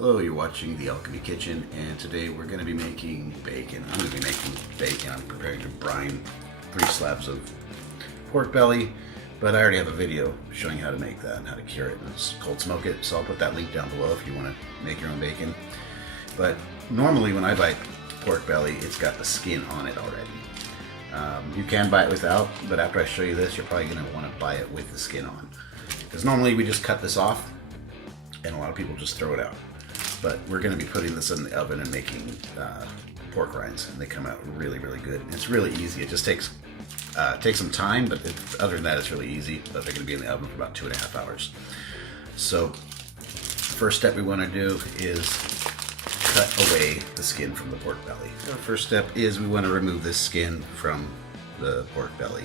Hello, you're watching The Alchemy Kitchen, and today we're going to be making bacon. I'm going to be making bacon. I'm preparing to brine 3 slabs of pork belly, but I already have a video showing how to make that and how to cure it and cold smoke it, so I'll put that link down below if you want to make your own bacon. But normally when I buy pork belly, it's got the skin on it already. You can buy it without, but after I show you this, you're probably going to want to buy it with the skin on. Because normally we just cut this off, and a lot of people just throw it out. But we're going to be putting this in the oven and making pork rinds, and they come out really, really good. It's really easy. It just takes some time, but other than that, it's really easy. But they're going to be in the oven for about 2.5 hours. So, the first step we want to do is cut away the skin from the pork belly. So, the first step is we want to remove this skin from the pork belly.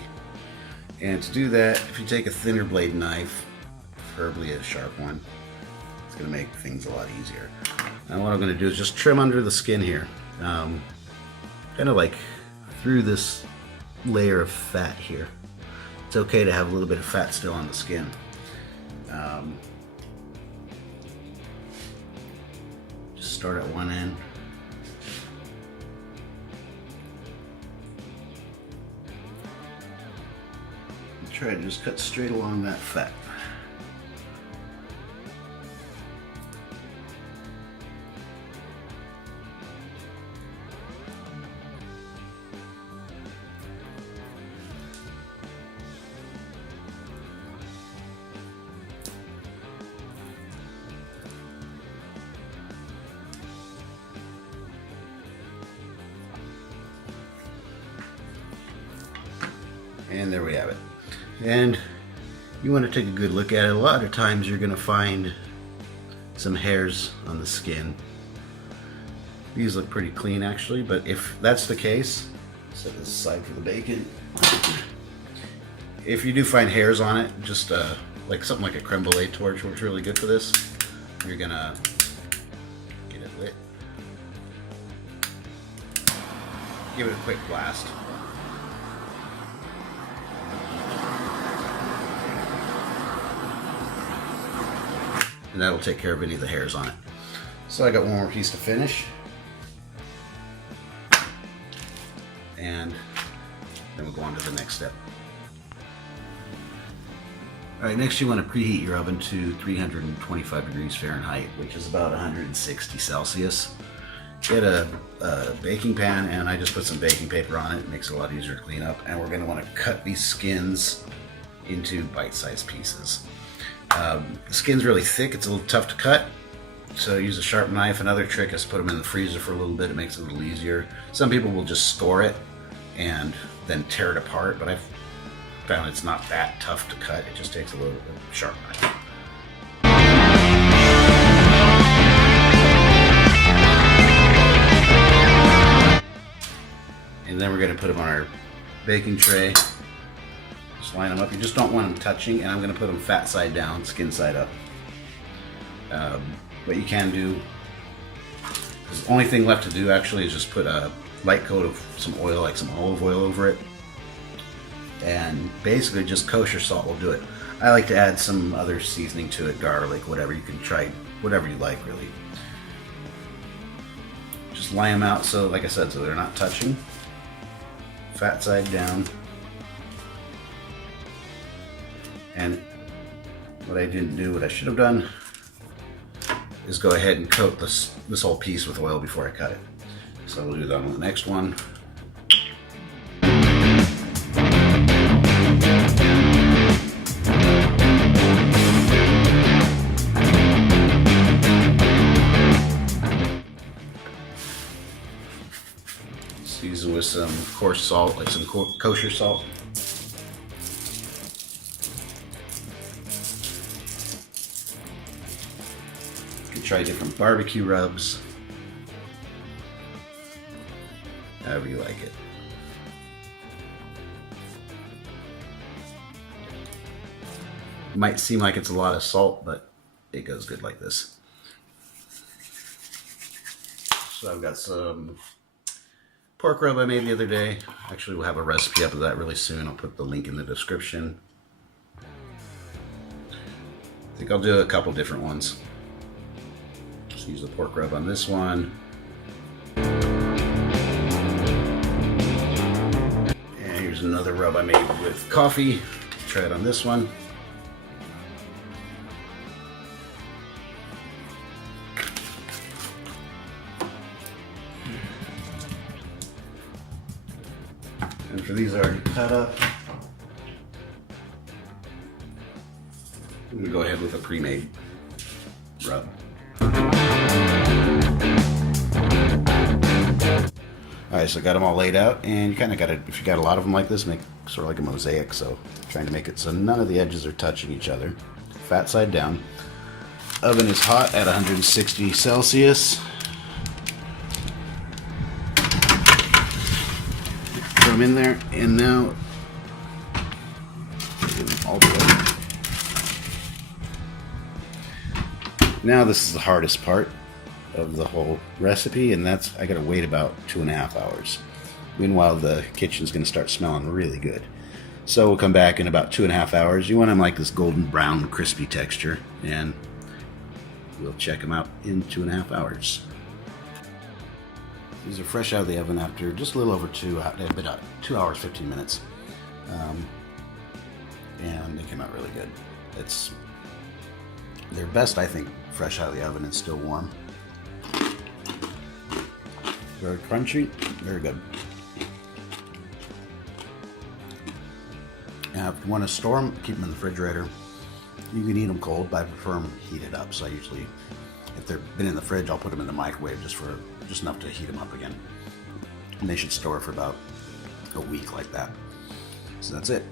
And to do that, if you take a thinner blade knife, preferably a sharp one, it's going to make things a lot easier. Now what I'm going to do is just trim under the skin here, kind of like through this layer of fat here. It's okay to have a little bit of fat still on the skin. Just start at one end. And try to just cut straight along that fat. And there we have it. And you want to take a good look at it. A lot of times you're going to find some hairs on the skin. These look pretty clean actually, but if that's the case, set this aside for the bacon. If you do find hairs on it, just like something like a creme brulee torch works really good for this. You're gonna get it lit. Give it a quick blast. And that'll take care of any of the hairs on it. So I got one more piece to finish. And then we'll go on to the next step. Alright, next you want to preheat your oven to 325 degrees Fahrenheit, which is about 160 Celsius. Get a baking pan, and I just put some baking paper on it. It makes it a lot easier to clean up. And we're going to want to cut these skins into bite-sized pieces. The skin's really thick, it's a little tough to cut, so use a sharp knife. Another trick is put them in the freezer for a little bit. It makes it a little easier. Some people will just score it and then tear it apart, but I've found it's not that tough to cut. It just takes a little bit of sharp knife. And then we're going to put them on our baking tray. Just line them up. You just don't want them touching, and I'm going to put them fat side down, skin side up. What you can do, the only thing left to do actually is just put a light coat of some oil, like some olive oil over it, and basically just kosher salt will do it. I like to add some other seasoning to it, garlic, whatever. You can try whatever you like, really. Just lay them out so, like I said, so they're not touching. Fat side down. And what I didn't do, what I should have done, is go ahead and coat this whole piece with oil before I cut it. So we'll do that on the next one. Season with some coarse salt, like some kosher salt. Try different barbecue rubs, however you like it. It might seem like it's a lot of salt, but it goes good like this. So I've got some pork rub I made the other day. Actually, we'll have a recipe up of that really soon. I'll put the link in the description. I think I'll do a couple different ones. Just use the pork rub on this one. And here's another rub I made with coffee. Try it on this one. And for these already cut up, I'm going to go ahead with a pre-made rub. Alright, so I got them all laid out, and you kind of got to, if you got a lot of them like this, make sort of like a mosaic, so trying to make it so none of the edges are touching each other. Fat side down. Oven is hot at 160 Celsius. Throw them in there, and now all the way. Now this is the hardest part of the whole recipe, and that's I gotta wait about 2.5 hours. Meanwhile, the kitchen's gonna start smelling really good. So we'll come back in about 2.5 hours. You want them like this golden brown crispy texture, and we'll check them out in 2.5 hours. These are fresh out of the oven after just a little over 2 hours 15 minutes, and they came out really good. They're best, I think, fresh out of the oven and still warm. Very crunchy, very good. Now, if you want to store them, keep them in the refrigerator. You can eat them cold, but I prefer them heated up. So I usually, if they've been in the fridge, I'll put them in the microwave just enough to heat them up again. And they should store for about a week like that. So that's it.